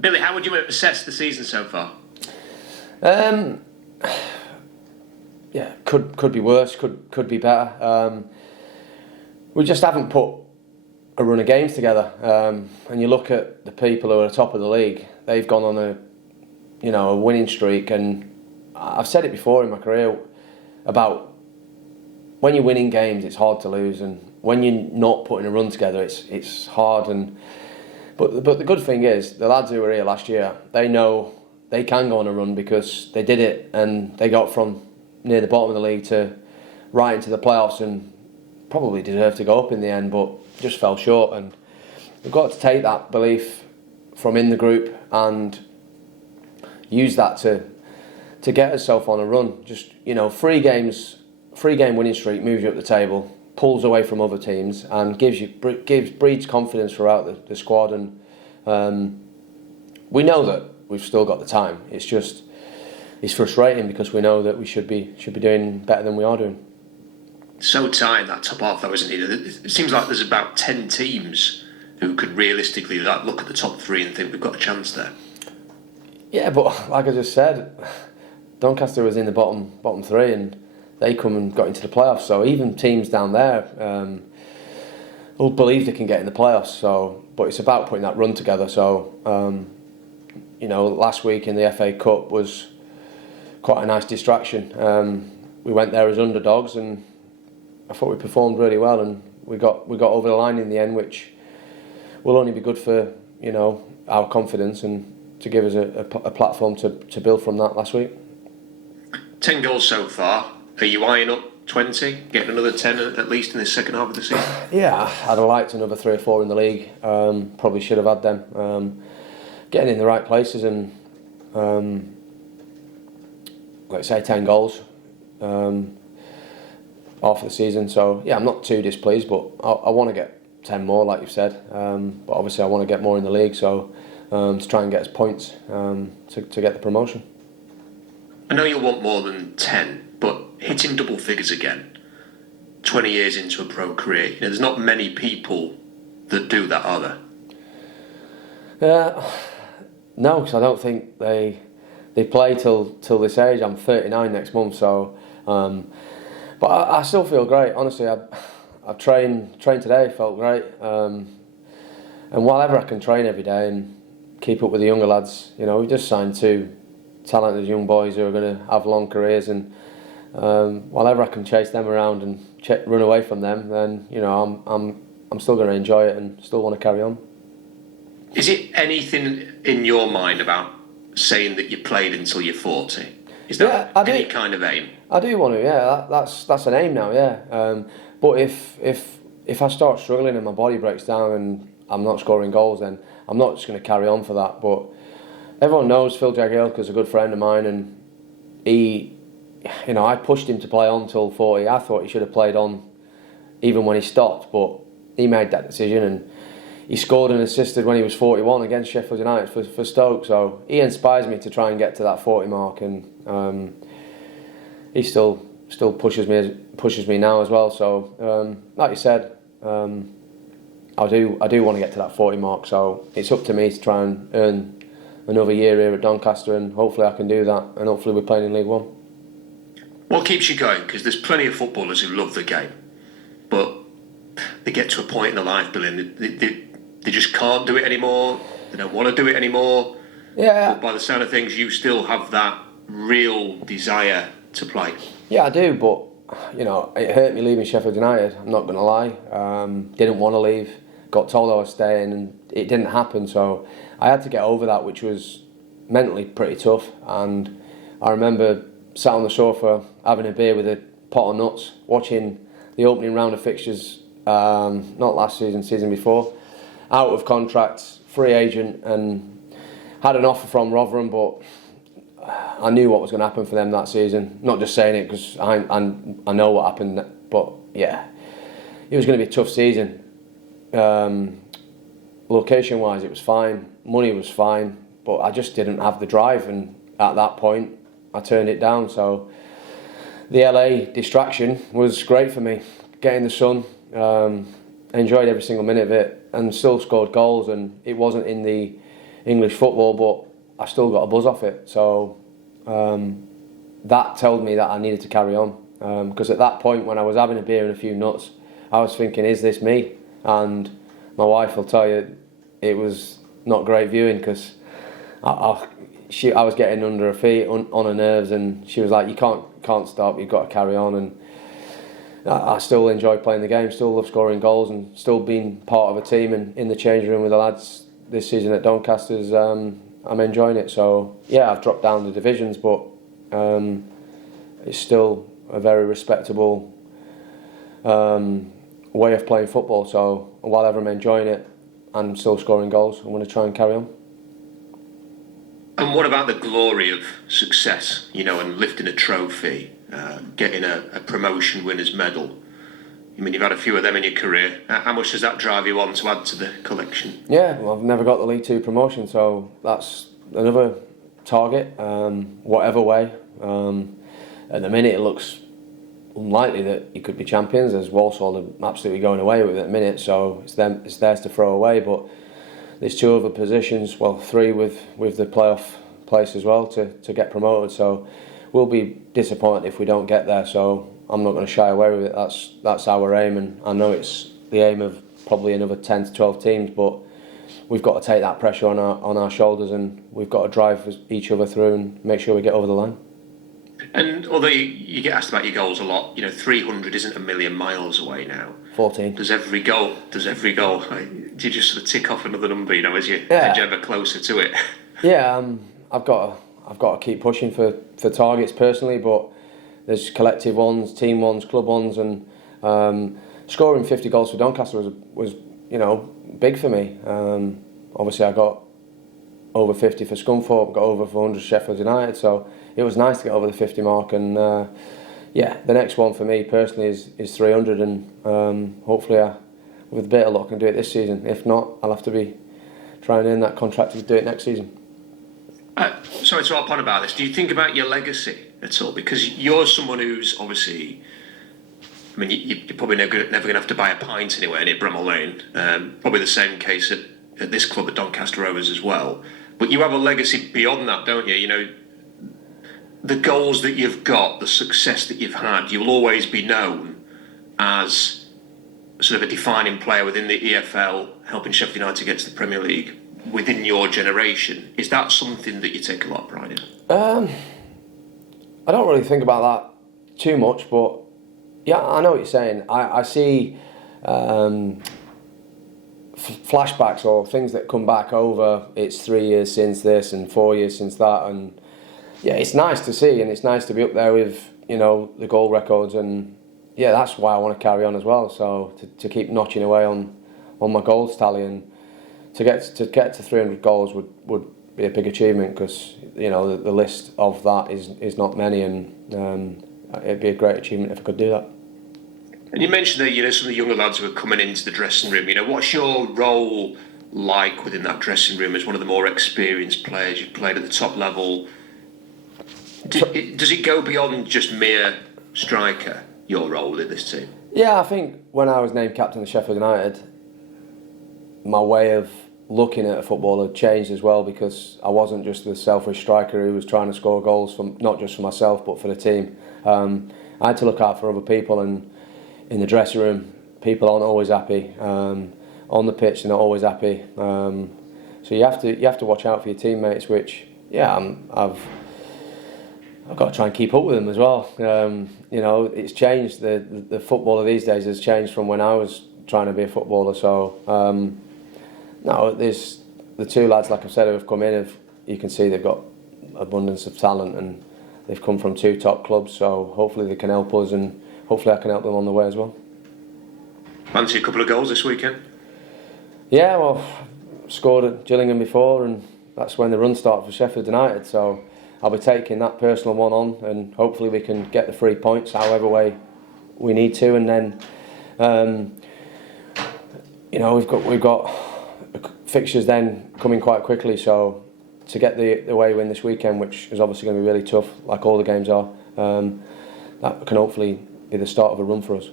Billy, how would you assess the season so far? Um, yeah, could be worse, could be better. We just haven't put a run of games together. And you look at the people who are at the top of the league; they've gone on a winning streak. And I've said it before in my career about when you're winning games, it's hard to lose, and when you're not putting a run together, it's hard. But the good thing is, the lads who were here last year, they know they can go on a run because they did it, and they got from near the bottom of the league to right into the playoffs, and probably deserved to go up in the end, but just fell short. And we've got to take that belief from in the group and use that to get ourselves on a run. Just 3-game winning streak moves you up the table, pulls away from other teams, and breeds confidence throughout the squad. And we know that we've still got the time. It's frustrating because we know that we should be doing better than we are doing. So tight in that top half, though, isn't it? It seems like there's about 10 teams who could realistically look at the top 3 and think we've got a chance there. Yeah, but like I just said, Doncaster was in the bottom 3, and they come and got into the playoffs. So even teams down there will believe they can get in the playoffs. So, but it's about putting that run together. So, last week in the FA Cup was quite a nice distraction. We went there as underdogs, and I thought we performed really well, and we got over the line in the end, which will only be good for our confidence and to give us a platform to build from that last week. 10 goals so far. Are you eyeing up 20? Getting another 10 at least in the second half of the season? Yeah, I'd have liked another 3 or 4 in the league. Probably should have had them. Getting in the right places and let's say 10 goals off the season. So yeah, I'm not too displeased, but I want to get 10 more, like you've said. But obviously, I want to get more in the league. So to try and get us points to get the promotion. I know you'll want more than 10, but hitting double figures again, 20 years into a pro career, there's not many people that do that, are there? No, because I don't think they play till this age. I'm 39 next month, so but I still feel great. Honestly, I trained today, felt great, and whatever I can train every day and keep up with the younger lads. We've just signed 2 talented young boys who are going to have long careers, and whatever I can chase them around and run away from them, then I'm still going to enjoy it and still want to carry on. Is it anything in your mind about saying that you played until you're 40? Is that any kind of aim? I do want to. Yeah, that's an aim now. Yeah, but if I start struggling and my body breaks down and I'm not scoring goals, then I'm not just going to carry on for that. But everyone knows Phil Jagielka is a good friend of mine, and I pushed him to play on till 40. I thought he should have played on even when he stopped, but he made that decision, and he scored and assisted when he was 41 against Sheffield United for Stoke. So he inspires me to try and get to that 40 mark, and he still pushes me now as well. So like you said, I do want to get to that 40 mark. So it's up to me to try and earn another year here at Doncaster, and hopefully I can do that, and hopefully we're playing in League One. What keeps you going? Because there's plenty of footballers who love the game, but they get to a point in their life, Billy, and they just can't do it anymore. They don't want to do it anymore. Yeah. But by the sound of things, you still have that real desire to play. Yeah, I do, but it hurt me leaving Sheffield United. I'm not going to lie. Didn't want to leave. Got told I was staying, and it didn't happen. So I had to get over that, which was mentally pretty tough. And I remember sat on the sofa having a beer with a pot of nuts, watching the opening round of fixtures. Not last season, season before. Out of contract, free agent, and had an offer from Rotherham, but I knew what was going to happen for them that season. Not just saying it because I know what happened, but yeah, it was going to be a tough season. Location-wise, it was fine. Money was fine, but I just didn't have the drive, and at that point, I turned it down. So the LA distraction was great for me. Getting the sun, enjoyed every single minute of it, and still scored goals. And it wasn't in English football, but I still got a buzz off it. So that told me that I needed to carry on. Because at that point, when I was having a beer and a few nuts, I was thinking, is this me? And my wife will tell you it was not great viewing, because I was getting under her feet, on her nerves, and she was like, you can't stop, you've got to carry on. And I still enjoy playing the game, still love scoring goals, and still being part of a team and in the changing room with the lads this season at Doncaster's. I'm enjoying it. So yeah, I've dropped down the divisions, but it's still a very respectable way of playing football. So while ever I'm enjoying it and still scoring goals, I'm going to try and carry on. And what about the glory of success, and lifting a trophy, getting a promotion winner's medal? I mean, you've had a few of them in your career. How much does that drive you on to add to the collection? Yeah, well, I've never got the League Two promotion, so that's another target, whatever way. At the minute, it looks unlikely that you could be champions, as Walsall are absolutely going away with it at the minute, so it's theirs to throw away. But there's two other positions, well, three with the playoff place as well to get promoted. So we'll be disappointed if we don't get there. So I'm not going to shy away with it. That's our aim, and I know it's the aim of probably another 10 to 12 teams. But we've got to take that pressure on our shoulders, and we've got to drive each other through and make sure we get over the line. And although you get asked about your goals a lot, 300 isn't a million miles away now. 14. Does every goal? Do you just sort of tick off another number? As you edge ever closer to it? Yeah, I've got to keep pushing for targets personally, but there's collective ones, team ones, club ones, and scoring 50 goals for Doncaster was big for me. Obviously, I got over 50 for Scunthorpe, got over 400 Sheffield United, so it was nice to get over the 50 mark. And the next one for me personally is 300, and hopefully with a bit of luck I can do it this season. If not, I'll have to be trying to earn that contract to do it next season. Sorry to harp on about this. Do you think about your legacy at all? Because you're someone who's obviously, you're probably never going to have to buy a pint anywhere near Bramall Lane. Probably the same case at this club at Doncaster Rovers as well. But you have a legacy beyond that, don't you? The goals that you've got, the success that you've had, you'll always be known as sort of a defining player within the EFL, helping Sheffield United get to the Premier League within your generation. Is that something that you take a lot of pride in? I don't really think about that too much, but yeah, I know what you're saying. I see flashbacks or things that come back over. It's 3 years since this and 4 years since that, and yeah, it's nice to see, and it's nice to be up there with the goal records, and yeah, that's why I want to carry on as well. So to keep notching away on my goals tally, and to get to 300 goals would be a big achievement, because the list of that is not many, and it'd be a great achievement if I could do that. And you mentioned that some of the younger lads who are coming into the dressing room. What's your role like within that dressing room as one of the more experienced players? You've played at the top level. Does it go beyond just mere striker, your role within this team? Yeah, I think when I was named captain of Sheffield United, my way of looking at a footballer changed as well, because I wasn't just the selfish striker who was trying to score goals not just for myself but for the team. I had to look out for other people, and in the dressing room, people aren't always happy. On the pitch, they're not always happy. So you have to watch out for your teammates, which I've got to try and keep up with them as well. It's changed. The footballer these days has changed from when I was trying to be a footballer. So there's the two lads, like I've said, who have come in. You can see they've got abundance of talent, and they've come from two top clubs. So hopefully they can help us, and hopefully I can help them on the way as well. Fancy a couple of goals this weekend? Yeah, well, scored at Gillingham before, and that's when the run started for Sheffield United. So I'll be taking that personal one on, and hopefully we can get the 3 points however way we need to. And then, we've got fixtures then coming quite quickly. So to get the away win this weekend, which is obviously going to be really tough, like all the games are, that can hopefully be the start of a run for us.